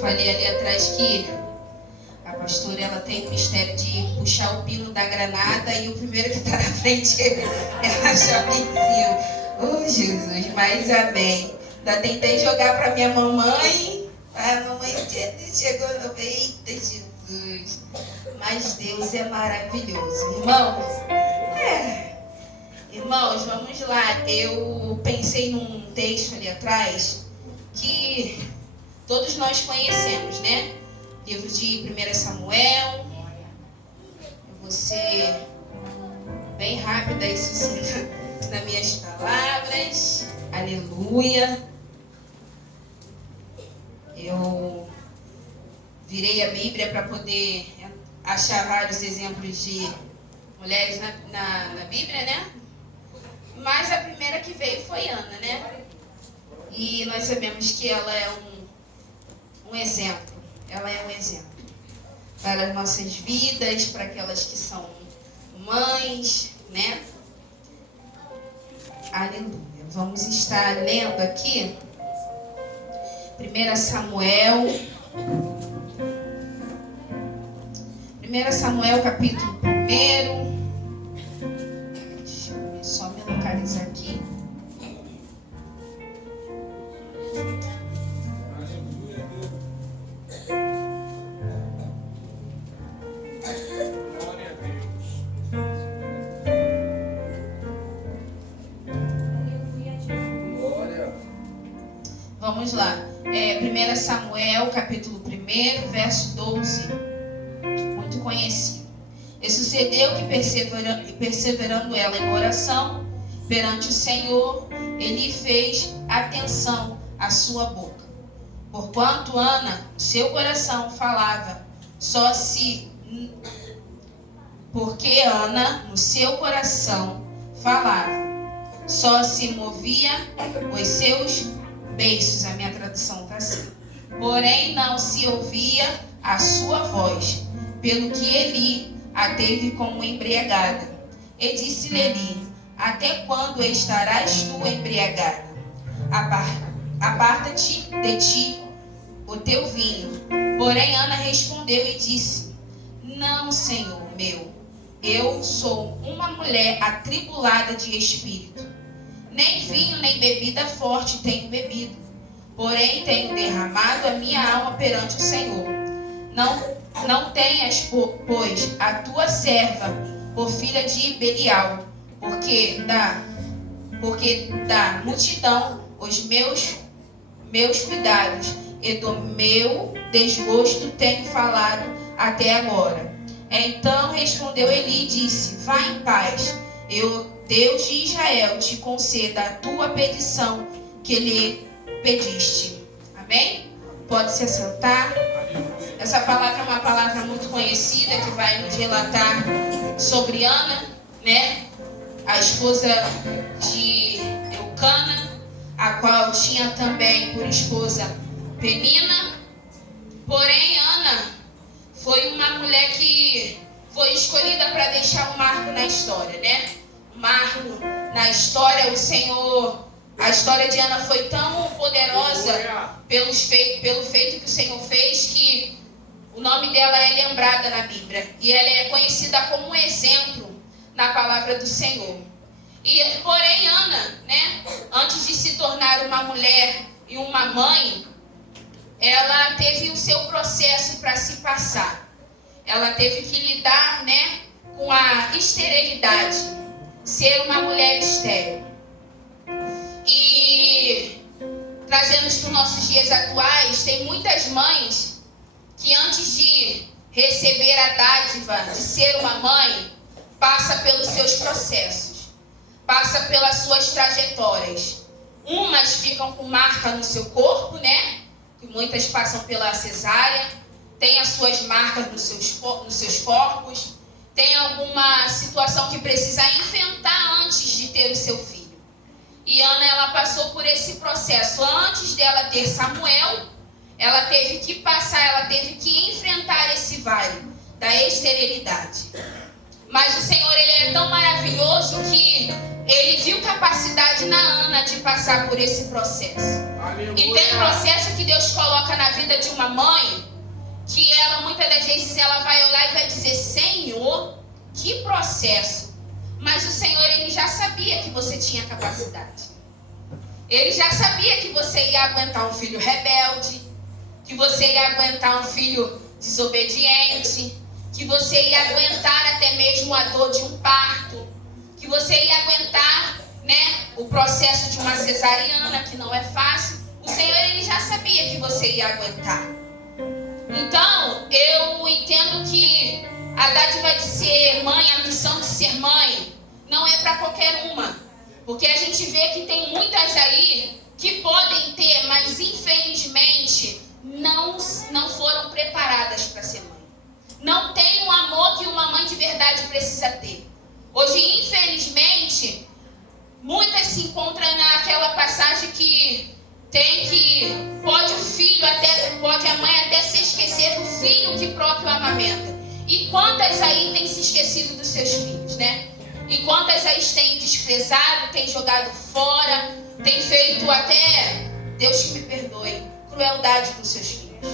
falei ali atrás que a pastora ela tem o mistério de puxar o pino da granada e o primeiro que está na frente ela joga em cima. Oh, Jesus, mas amém. Ainda tentei jogar para minha mamãe. A mamãe chegou no eita, Jesus. Mas Deus é maravilhoso. Irmãos, vamos lá. Eu pensei num texto ali atrás que todos nós conhecemos, né? Livro de 1 Samuel. Eu vou ser bem rápida e sucinta nas minhas palavras. Aleluia. Eu virei a Bíblia para poder achar vários exemplos de mulheres na Bíblia, né? Mas a primeira que veio foi Ana, né? E nós sabemos que ela é um exemplo. Ela é um exemplo para as nossas vidas, para aquelas que são mães, né? Aleluia. Vamos estar lendo aqui 1 Samuel. 1 Samuel, capítulo 1. Deixa eu só me localizar aqui. Vamos lá. 1 Samuel, capítulo 1, verso 12. Muito conhecido. E sucedeu que, perseverando ela em oração perante o Senhor, ele fez atenção à sua boca. Porquanto Ana, no seu coração, falava, porque Ana, no seu coração, falava, só se movia os seus beiços, a minha tradução está assim. Porém, não se ouvia a sua voz, pelo que Eli a teve como embriagada. E disse-lhe Eli, até quando estarás tu embriagada? Aparta-te de ti o teu vinho. Porém, Ana respondeu e disse, não, Senhor meu, eu sou uma mulher atribulada de espírito. Nem vinho, nem bebida forte tenho bebido. Porém, tenho derramado a minha alma perante o Senhor. Não tenhas, pois, a tua serva por filha de Belial, porque da multidão os meus cuidados e do meu desgosto tenho falado até agora. Então respondeu Eli e disse, vá em paz, Deus de Israel te conceda a tua petição que lhe pediste. Amém? Pode se assentar. Essa palavra é uma palavra muito conhecida que vai nos relatar sobre Ana, né? A esposa de Eucana, a qual tinha também por esposa Penina. Porém, Ana foi uma mulher que foi escolhida para deixar um marco na história, né? Marco na história, a história de Ana foi tão poderosa pelo feito que o Senhor fez, que o nome dela é lembrada na Bíblia. E ela é conhecida como um exemplo na palavra do Senhor. Porém, Ana, né, antes de se tornar uma mulher e uma mãe, ela teve o seu processo para se passar. Ela teve que lidar, né, com a esterilidade, ser uma mulher estéril. E trazendo para os nossos dias atuais, tem muitas mães que antes de receber a dádiva de ser uma mãe, passa pelos seus processos, passa pelas suas trajetórias. Umas ficam com marca no seu corpo, né? Que muitas passam pela cesárea, tem as suas marcas nos seus corpos, tem alguma situação que precisa enfrentar antes de ter o seu filho. E Ana, ela passou por esse processo. Antes dela ter Samuel, ela teve que passar, ela teve que enfrentar esse vale da esterilidade. Mas o Senhor, Ele é tão maravilhoso que Ele viu capacidade na Ana de passar por esse processo. Aleluia. E tem processo que Deus coloca na vida de uma mãe, que ela, muitas das vezes, ela vai olhar e vai dizer: Senhor, que processo. Mas o Senhor, Ele já sabia que você tinha capacidade. Ele já sabia que você ia aguentar um filho rebelde, que você ia aguentar um filho desobediente, que você ia aguentar até mesmo a dor de um parto, que você ia aguentar, o processo de uma cesariana, que não é fácil. O Senhor, Ele já sabia que você ia aguentar. Então, eu entendo que a dádiva de ser mãe, a missão de ser mãe, não é para qualquer uma. Porque a gente vê que tem muitas aí que podem ter, mas infelizmente não foram preparadas para ser mãe. Não tem o amor que uma mãe de verdade precisa ter. Hoje, infelizmente, muitas se encontram naquela passagem que pode a mãe até se esquecer do filho que próprio amamenta. E quantas aí têm se esquecido dos seus filhos, né? E quantas aí têm desprezado, têm jogado fora, têm feito até, Deus que me perdoe, crueldade com seus filhos.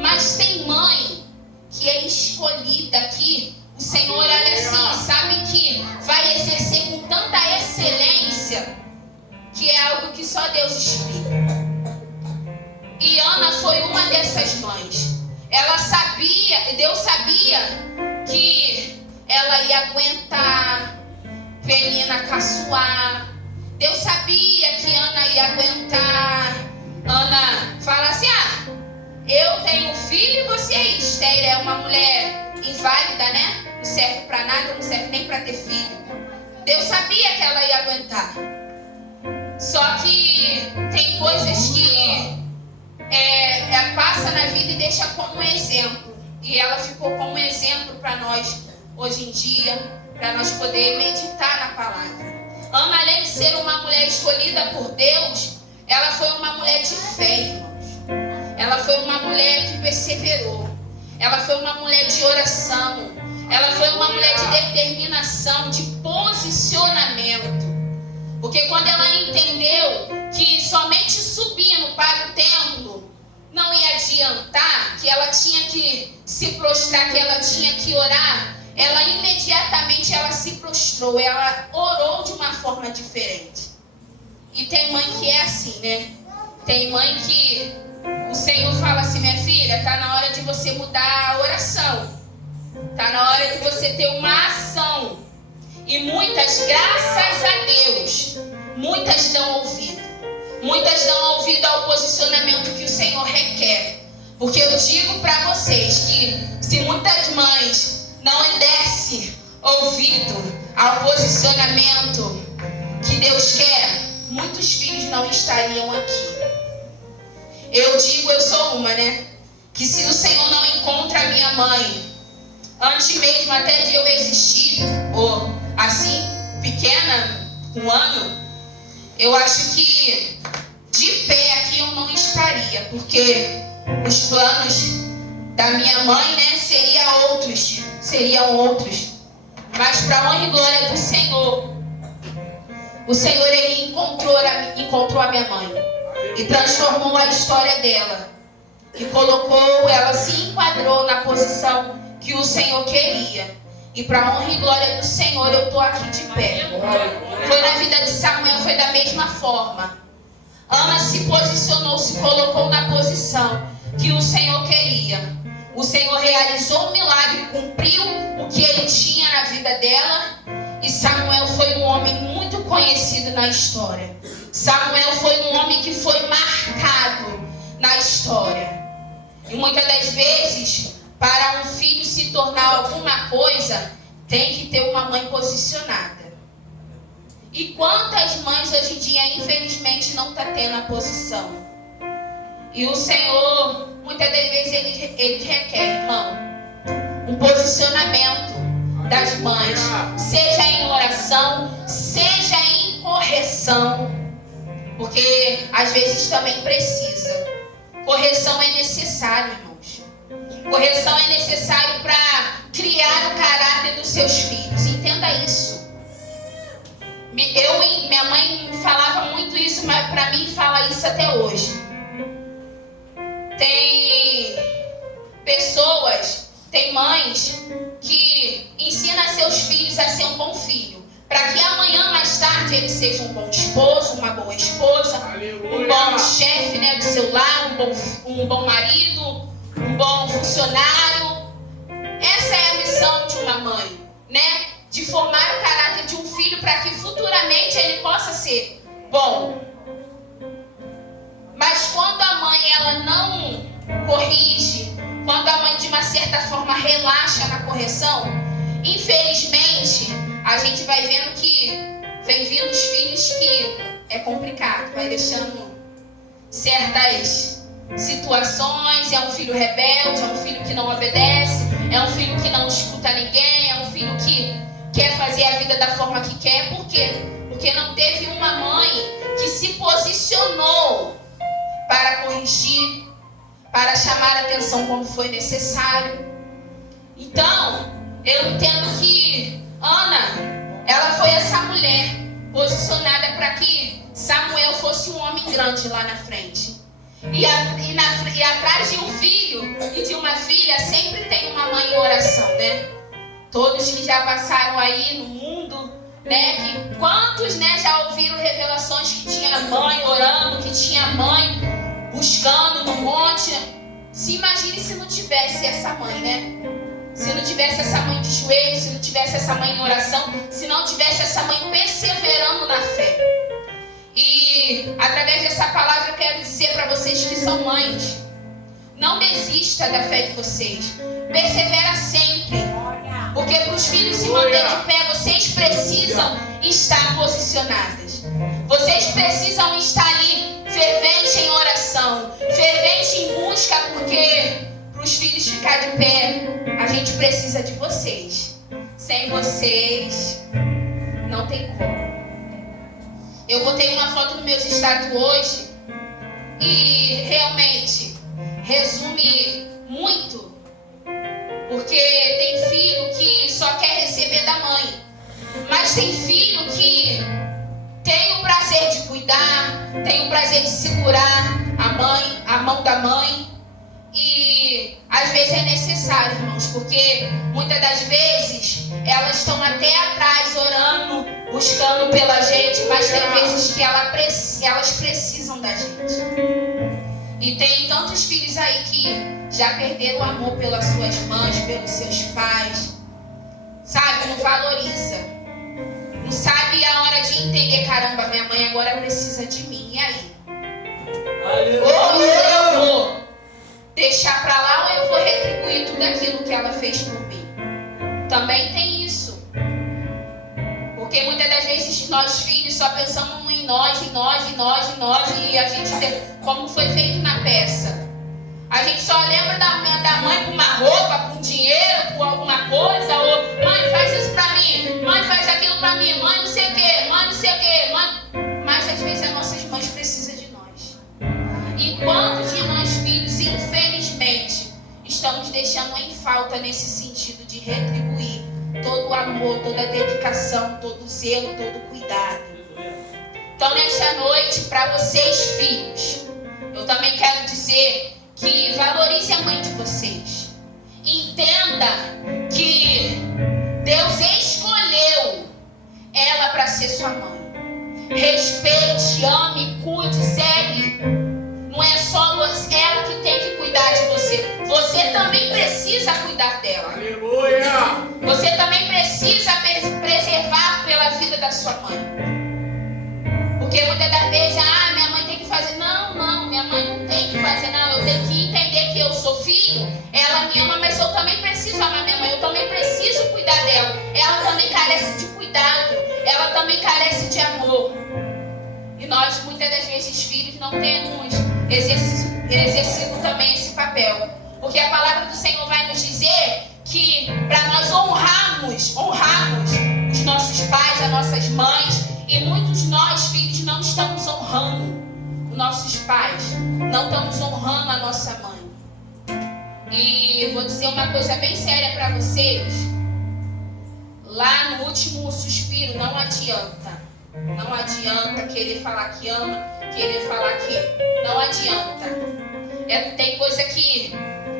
Mas tem mãe que é escolhida, que o Senhor olha assim, sabe que vai exercer com tanta excelência, que é algo que só Deus explica. E Ana foi uma dessas mães. Deus sabia que ela ia aguentar Penina caçoar. Deus sabia que Ana ia aguentar. Ana fala assim: eu tenho um filho e você é estéril. É uma mulher inválida, né? Não serve para nada, não serve nem para ter filho. Deus sabia que ela ia aguentar. Só que tem coisas que ela passa na vida e deixa como exemplo. E ela ficou como exemplo para nós hoje em dia, para nós poder meditar na palavra. Ana, além de ser uma mulher escolhida por Deus, ela foi uma mulher de fé, irmãos. Ela foi uma mulher que perseverou. Ela foi uma mulher de oração. Ela foi uma mulher de determinação, de posicionamento. Porque quando ela entendeu que somente subindo para o templo não ia adiantar, que ela tinha que se prostrar, que ela tinha que orar, ela imediatamente se prostrou, ela orou de uma forma diferente. E tem mãe que é assim, né? Tem mãe que o Senhor fala assim: minha filha, está na hora de você mudar a oração, está na hora de você ter uma ação. E muitas, graças a Deus, muitas dão ouvido. Muitas dão ouvido ao posicionamento que o Senhor requer. Porque eu digo para vocês que se muitas mães não dessem ouvido ao posicionamento que Deus quer, muitos filhos não estariam aqui. Eu sou uma, né? Que se o Senhor não encontra a minha mãe, antes mesmo até de eu existir, ou assim, pequena, um ano, eu acho que de pé aqui eu não estaria, porque os planos da minha mãe, né, seriam outros. Mas para honra e glória do Senhor, o Senhor, Ele encontrou a minha mãe e transformou a história dela e ela se enquadrou na posição que o Senhor queria. E para honra e glória do Senhor, eu estou aqui de pé. Foi na vida de Samuel, foi da mesma forma. Ana se posicionou, se colocou na posição que o Senhor queria. O Senhor realizou o milagre, cumpriu o que Ele tinha na vida dela. E Samuel foi um homem muito conhecido na história. Samuel foi um homem que foi marcado na história. E muitas das vezes, para um filho se tornar alguma coisa, tem que ter uma mãe posicionada. E quantas mães hoje em dia, infelizmente, não estão tendo a posição? E o Senhor, muitas das vezes, Ele requer, irmão, um posicionamento das mães, seja em oração, seja em correção, porque às vezes também precisa. Correção é necessário, irmãos. Correção é necessário criar o caráter dos seus filhos. Entenda isso. Minha mãe falava muito isso, mas para mim fala isso até hoje. Tem pessoas, tem mães que ensinam seus filhos a ser um bom filho, para que amanhã, mais tarde, ele seja um bom esposo, uma boa esposa, um bom chefe, né, do seu lar, um bom marido, um bom funcionário. Essa é a missão de uma mãe, né? De formar o caráter de um filho para que futuramente ele possa ser bom. Mas quando a mãe ela não corrige, quando a mãe de uma certa forma relaxa na correção, infelizmente a gente vai vendo que vem vindo os filhos que é complicado, vai deixando certas situações, é um filho rebelde, é um filho que não obedece, é um filho que não escuta ninguém, é um filho que quer fazer a vida da forma que quer. Por quê? Porque não teve uma mãe que se posicionou para corrigir, para chamar a atenção quando foi necessário. Então, eu entendo que Ana, ela foi essa mulher posicionada para que Samuel fosse um homem grande lá na frente. E atrás de um filho e de uma filha sempre tem uma mãe em oração, né? Todos que já passaram aí no mundo, né? Que quantos, né, já ouviram revelações que tinha mãe orando, que tinha mãe buscando no monte. Se imagine se não tivesse essa mãe, né? Se não tivesse essa mãe de joelhos, se não tivesse essa mãe em oração, se não tivesse essa mãe perseverando na fé. E através dessa palavra eu quero dizer para vocês que são mães: não desista da fé de vocês, persevera sempre, porque para os filhos se manter de pé, vocês precisam estar posicionadas, vocês precisam estar ali fervente em oração, fervente em busca, porque para os filhos ficar de pé, a gente precisa de vocês. Sem vocês não tem como. Eu botei uma foto no meu status hoje e realmente resume muito, porque tem filho que só quer receber da mãe, mas tem filho que tem o prazer de cuidar, tem o prazer de segurar a mão da mãe. E às vezes é necessário, irmãos, porque muitas das vezes elas estão até atrás orando, buscando pela gente, mas tem vezes que elas precisam da gente. E tem tantos filhos aí que já perderam o amor pelas suas mães, pelos seus pais, sabe? Não valoriza, não sabe a hora de entender: caramba, minha mãe agora precisa de mim, e aí? Ou eu vou deixar pra lá, ou eu vou retribuir tudo aquilo que ela fez por mim? Também tem isso. Porque muitas das vezes nós filhos só pensamos em nós, e a gente, como foi feito na peça, a gente só lembra da mãe por uma roupa, por um dinheiro, por alguma coisa, ou mãe, faz isso pra mim, mãe, faz aquilo pra mim, mãe, não sei o que, mãe, não sei o que, mãe. Mas às vezes as nossas mães precisam de nós. E quantos de nós filhos, infelizmente, estamos deixando em falta nesse sentido de retribuir todo o amor, toda a dedicação, todo o zelo, todo o cuidado. Então, nesta noite, para vocês, filhos, eu também quero dizer que valorize a mãe de vocês. Entenda que Deus escolheu ela para ser sua mãe. Respeite, ame, cuide, cele. Não é só ela que tem que cuidar de você. Você também precisa cuidar dela. Aleluia! Você também precisa preservar pela vida da sua mãe. Porque muitas das vezes, minha mãe tem que fazer. Não, minha mãe não tem que fazer, não. Eu tenho que entender que eu sou filho, ela me ama, mas eu também preciso amar minha mãe. Eu também preciso cuidar dela. Ela também carece de cuidado. Ela também carece de amor. E nós, muitas das vezes, filhos, não temos exercido também esse papel. Porque a palavra do Senhor vai nos dizer que para nós honrarmos os nossos pais, as nossas mães, e muitos nós, filhos, não estamos honrando os nossos pais, não estamos honrando a nossa mãe. E vou dizer uma coisa bem séria para vocês. Lá no último suspiro, não adianta. Não adianta querer falar que ama, querer falar que não adianta. Tem coisa que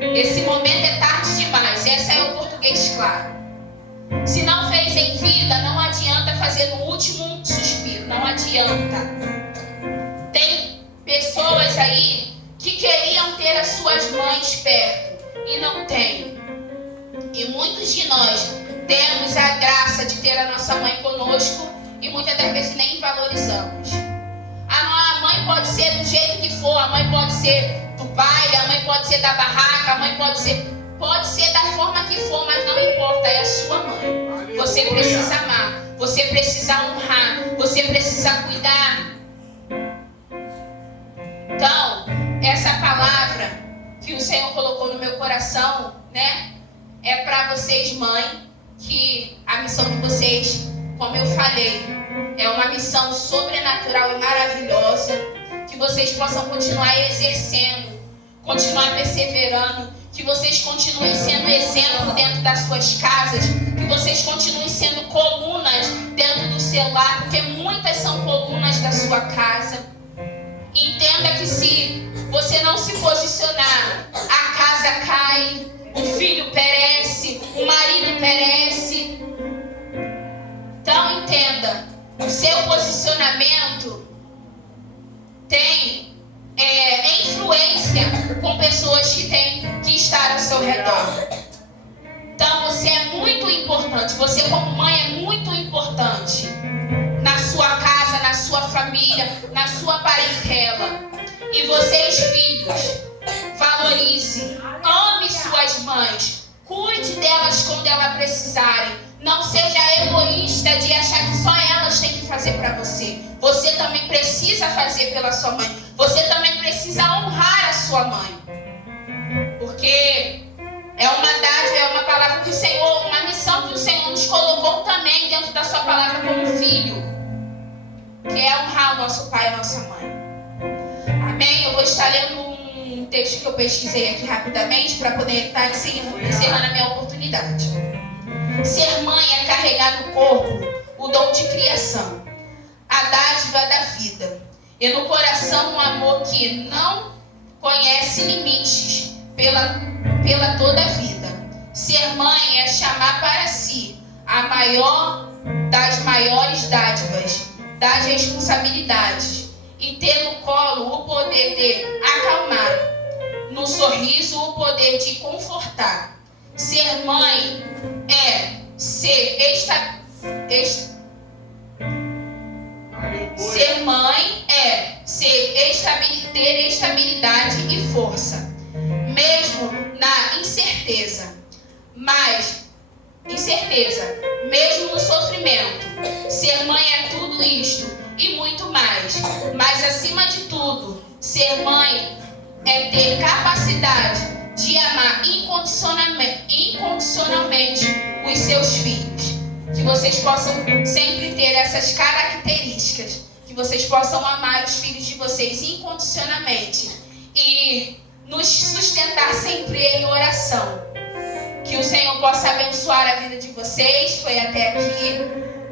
esse momento é tarde demais. Esse é o português claro. Se não fez em vida, não adianta fazer no último suspiro. Não adianta. Tem pessoas aí que queriam ter as suas mães perto e não tem. E muitos de nós temos a graça de ter a nossa mãe conosco e muitas das vezes nem valorizamos. A mãe pode ser do jeito que for, a mãe pode ser do baile, a mãe pode ser da barraca, a mãe pode ser da forma que for, mas não importa, é a sua mãe. Você precisa amar, você precisa honrar, você precisa cuidar. Então, essa palavra que o Senhor colocou no meu coração, né? É para vocês, mãe, que a missão de vocês, como eu falei, é uma missão sobrenatural e maravilhosa, que vocês possam continuar exercendo, continuar perseverando, que vocês continuem sendo exemplo dentro das suas casas, que vocês continuem sendo colunas dentro do seu lar, porque muitas são colunas da sua casa. Entenda que se você não se posicionar, a casa cai, o filho perece, o marido perece. Então entenda, o seu posicionamento tem influência com pessoas que têm que estar ao seu redor. Então você é muito importante, você como mãe é muito importante na sua casa, na sua família, na sua parentela. E vocês, filhos, valorize, ame suas mães, cuide delas quando elas precisarem. Não seja egoísta de achar que só elas têm que fazer para você. Você também precisa fazer pela sua mãe. Você também precisa honrar a sua mãe. Porque é uma dádiva, é uma palavra que o Senhor, uma missão que o Senhor nos colocou também dentro da sua palavra como filho, que é honrar o nosso pai e a nossa mãe. Amém? Eu vou estar lendo um texto que eu pesquisei aqui rapidamente para poder estar encerrando a minha oportunidade. Ser mãe é carregar no corpo o dom de criação, a dádiva da vida, e no coração um amor que não conhece limites pela toda a vida. Ser mãe é chamar para si a maior das maiores dádivas, das responsabilidades, e ter no colo o poder de acalmar, no sorriso o poder de confortar. Ser mãe é ter estabilidade e força, mesmo na incerteza, mesmo no sofrimento. Ser mãe é tudo isto e muito mais, mas acima de tudo, ser mãe é ter capacidade de amar incondicionalmente os seus filhos. Que vocês possam sempre ter essas características, que vocês possam amar os filhos de vocês incondicionalmente e nos sustentar sempre em oração. Que o Senhor possa abençoar a vida de vocês. Foi até aqui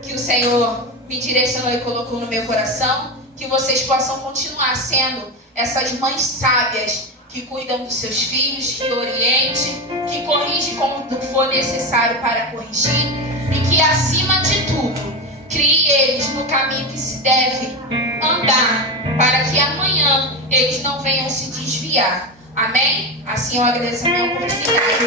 que o Senhor me direcionou e colocou no meu coração. Que vocês possam continuar sendo essas mães sábias que cuidam dos seus filhos, que oriente, que corrige quando for necessário para corrigir, e que acima de tudo crie eles no caminho que se deve andar, para que amanhã eles não venham se desviar. Amém? Assim eu agradeço a minha oportunidade.